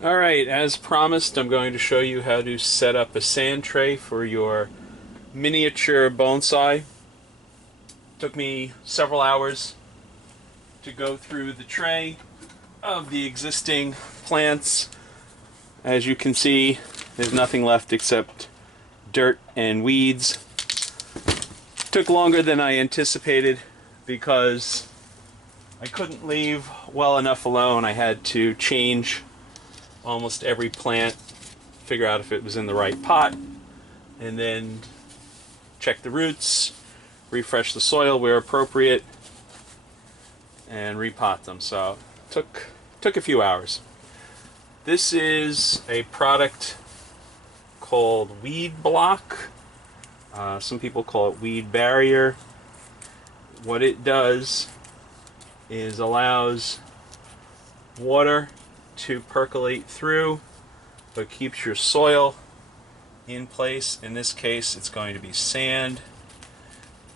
Alright, as promised, I'm going to show you how to set up a sand tray for your miniature bonsai. Took me several hours to go through the tray of the existing plants. As you can see, there's nothing left except dirt and weeds. Took longer than I anticipated because I couldn't leave well enough alone. I had to change almost every plant, figure out if it was in the right pot, and then check the roots, refresh the soil where appropriate, and repot them. So took a few hours. This is a product called Weed Block. Some people call it Weed Barrier. What it does is allows water to percolate through, but keeps your soil in place. In this case, it's going to be sand.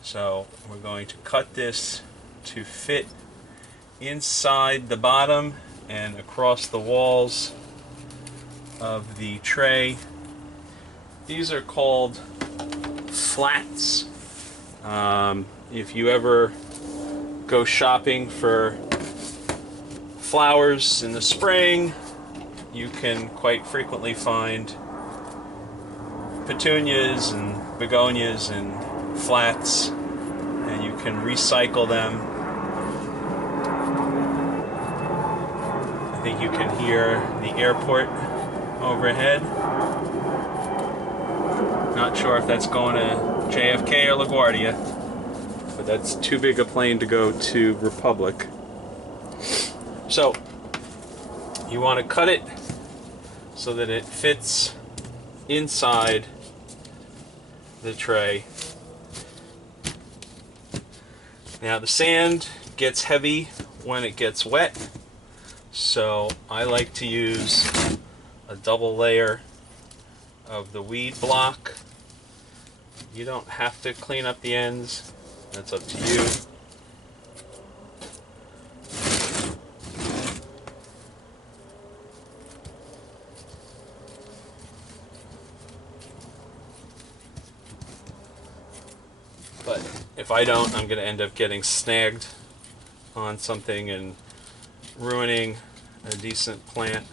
So we're going to cut this to fit inside the bottom and across the walls of the tray. These are called flats. If you ever go shopping for flowers in the spring, you can quite frequently find petunias and begonias in flats, and you can recycle them. I think you can hear the airport overhead. Not sure if that's going to JFK or LaGuardia, but that's too big a plane to go to Republic. So you want to cut it so that it fits inside the tray. Now the sand gets heavy when it gets wet, so I like to use a double layer of the Weed Block. You don't have to clean up the ends, that's up to you. But if I don't, I'm going to end up getting snagged on something and ruining a decent plant.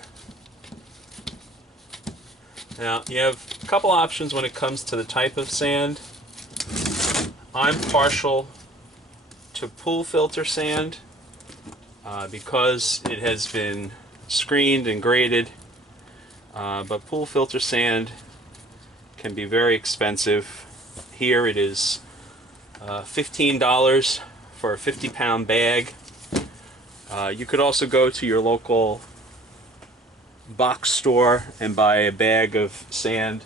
Now, you have a couple options when it comes to the type of sand. I'm partial to pool filter sand because it has been screened and graded. But pool filter sand can be very expensive. Here it is $15 for a 50-pound bag. You could also go to your local box store and buy a bag of sand,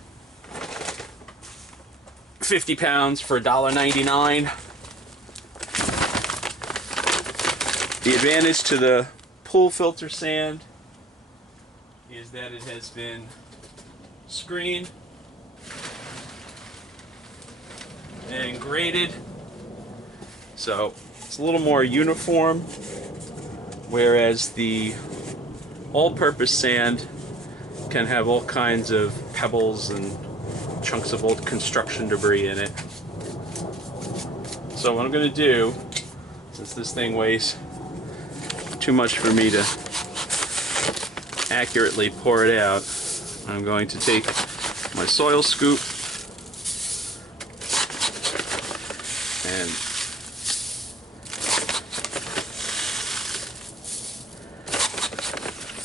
50 pounds for $1.99. The advantage to the pool filter sand is that it has been screened and graded, so it's a little more uniform, whereas the all-purpose sand can have all kinds of pebbles and chunks of old construction debris in it. So what I'm going to do, since this thing weighs too much for me to accurately pour it out, I'm going to take my soil scoop and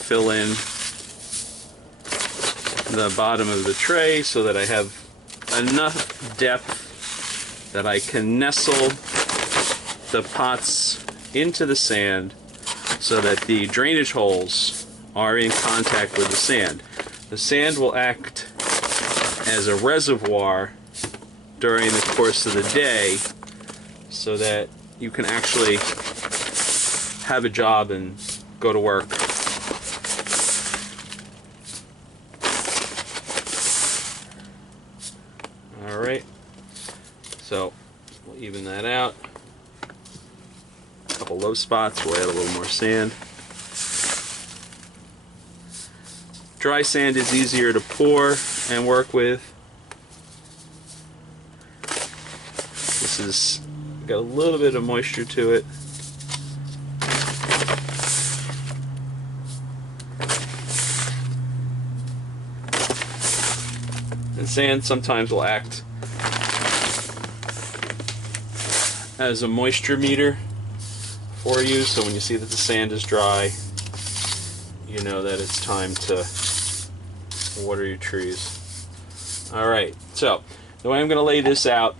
fill in the bottom of the tray so that I have enough depth that I can nestle the pots into the sand so that the drainage holes are in contact with the sand. The sand will act as a reservoir during the course of the day so that you can actually have a job and go to work. Alright, so we'll even that out. A couple low spots, we'll add a little more sand. Dry sand is easier to pour and work with. This is got a little bit of moisture to it. And sand sometimes will act as a moisture meter for you, so when you see that the sand is dry, you know that it's time to water your trees. Alright, so the way I'm going to lay this out,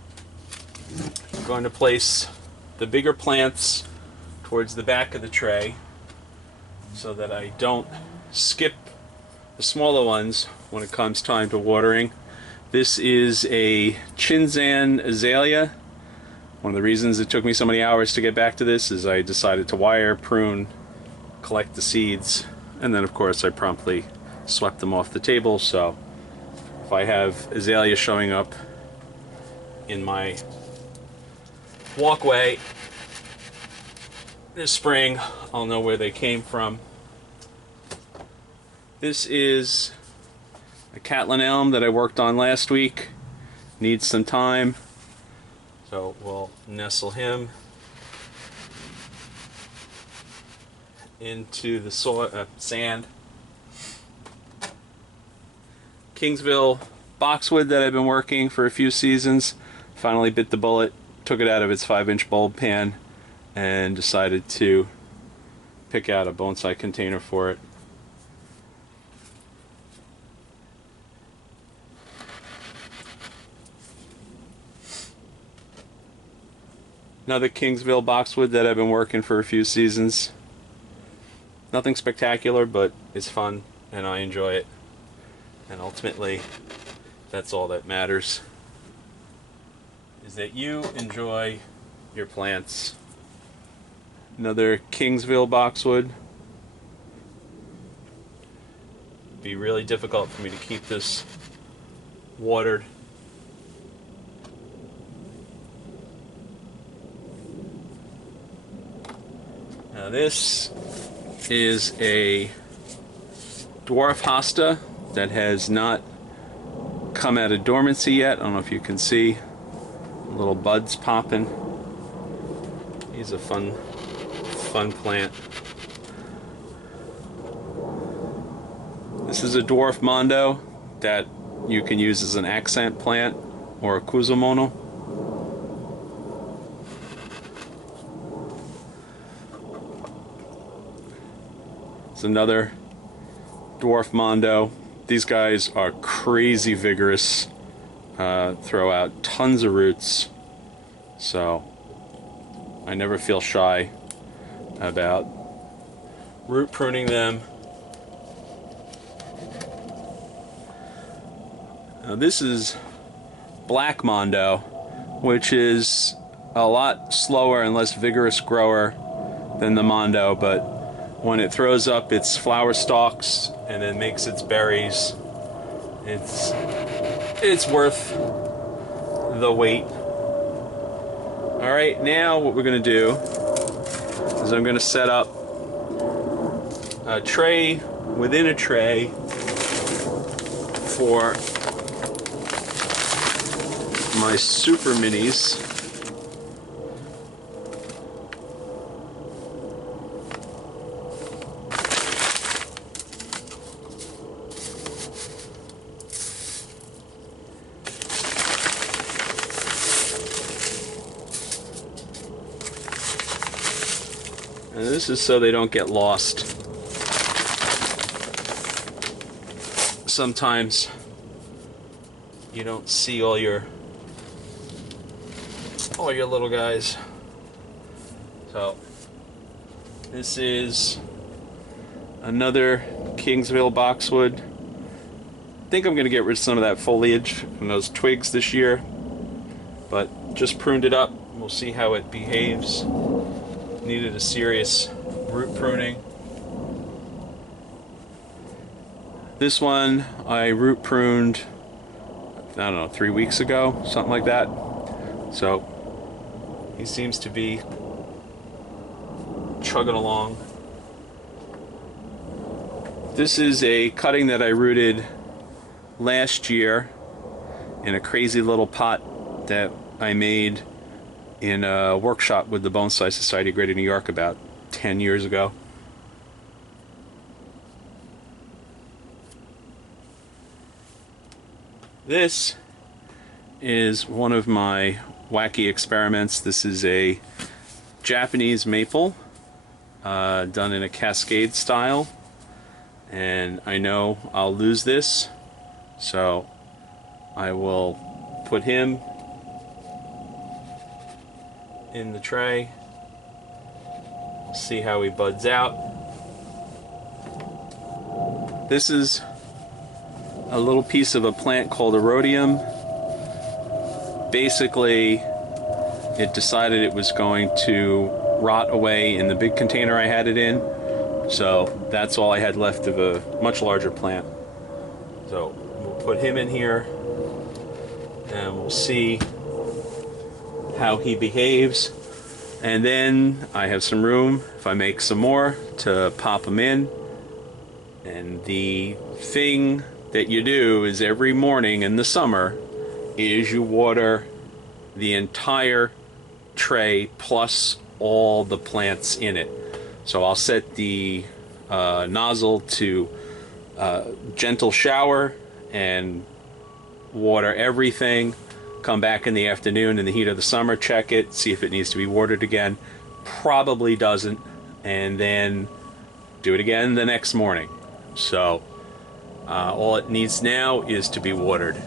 I'm going to place the bigger plants towards the back of the tray so that I don't skip the smaller ones when it comes time to watering. This is a Chinzan azalea. One of the reasons it took me so many hours to get back to this is I decided to wire, prune, collect the seeds, and then of course I promptly swept them off the table. So if I have azalea showing up in my walkway this spring, I'll know where they came from. This is a Catlin elm that I worked on last week. Needs some time, so we'll nestle him into the soil, sand. Kingsville boxwood that I've been working for a few seasons finally bit the bullet, took it out of its 5-inch bulb pan, and decided to pick out a bonsai container for it. Another Kingsville boxwood that I've been working for a few seasons. Nothing spectacular, but it's fun and I enjoy it. And ultimately, that's all that matters, is that you enjoy your plants. Another Kingsville boxwood. It'd be really difficult for me to keep this watered. Now this is a dwarf hosta that has not come out of dormancy yet. I don't know if you can see little buds popping. He's a fun plant. This is a dwarf mondo that you can use as an accent plant or a kuzumono. It's another dwarf mondo. These guys are crazy vigorous, throw out tons of roots, so I never feel shy about root pruning them. Now this is black mondo, which is a lot slower and less vigorous grower than the mondo, but when it throws up its flower stalks and then makes its berries, it's worth the wait. Alright, now what we're going to do is I'm going to set up a tray within a tray for my super minis. And this is so they don't get lost. Sometimes you don't see all your little guys. So this is another Kingsville boxwood. I think I'm going to get rid of some of that foliage from those twigs this year, but just pruned it up. We'll see how it behaves. Needed a serious root pruning. This one I root pruned, I don't know, 3 weeks ago, something like that. So he seems to be chugging along. This is a cutting that I rooted last year in a crazy little pot that I made in a workshop with the Bonsai Society of Greater New York about 10 years ago. This is one of my wacky experiments. This is a Japanese maple done in a cascade style, and I know I'll lose this, so I will put him in the tray. See how he buds out. This is a little piece of a plant called Erodium. Basically, it decided it was going to rot away in the big container I had it in, so that's all I had left of a much larger plant. So we'll put him in here and we'll see how he behaves, and then I have some room, if I make some more, to pop them in. And the thing that you do is every morning in the summer is you water the entire tray plus all the plants in it. So I'll set the nozzle to gentle shower and water everything. Come back in the afternoon in the heat of the summer, check it, see if it needs to be watered again. Probably doesn't, and then do it again the next morning. So all it needs now is to be watered.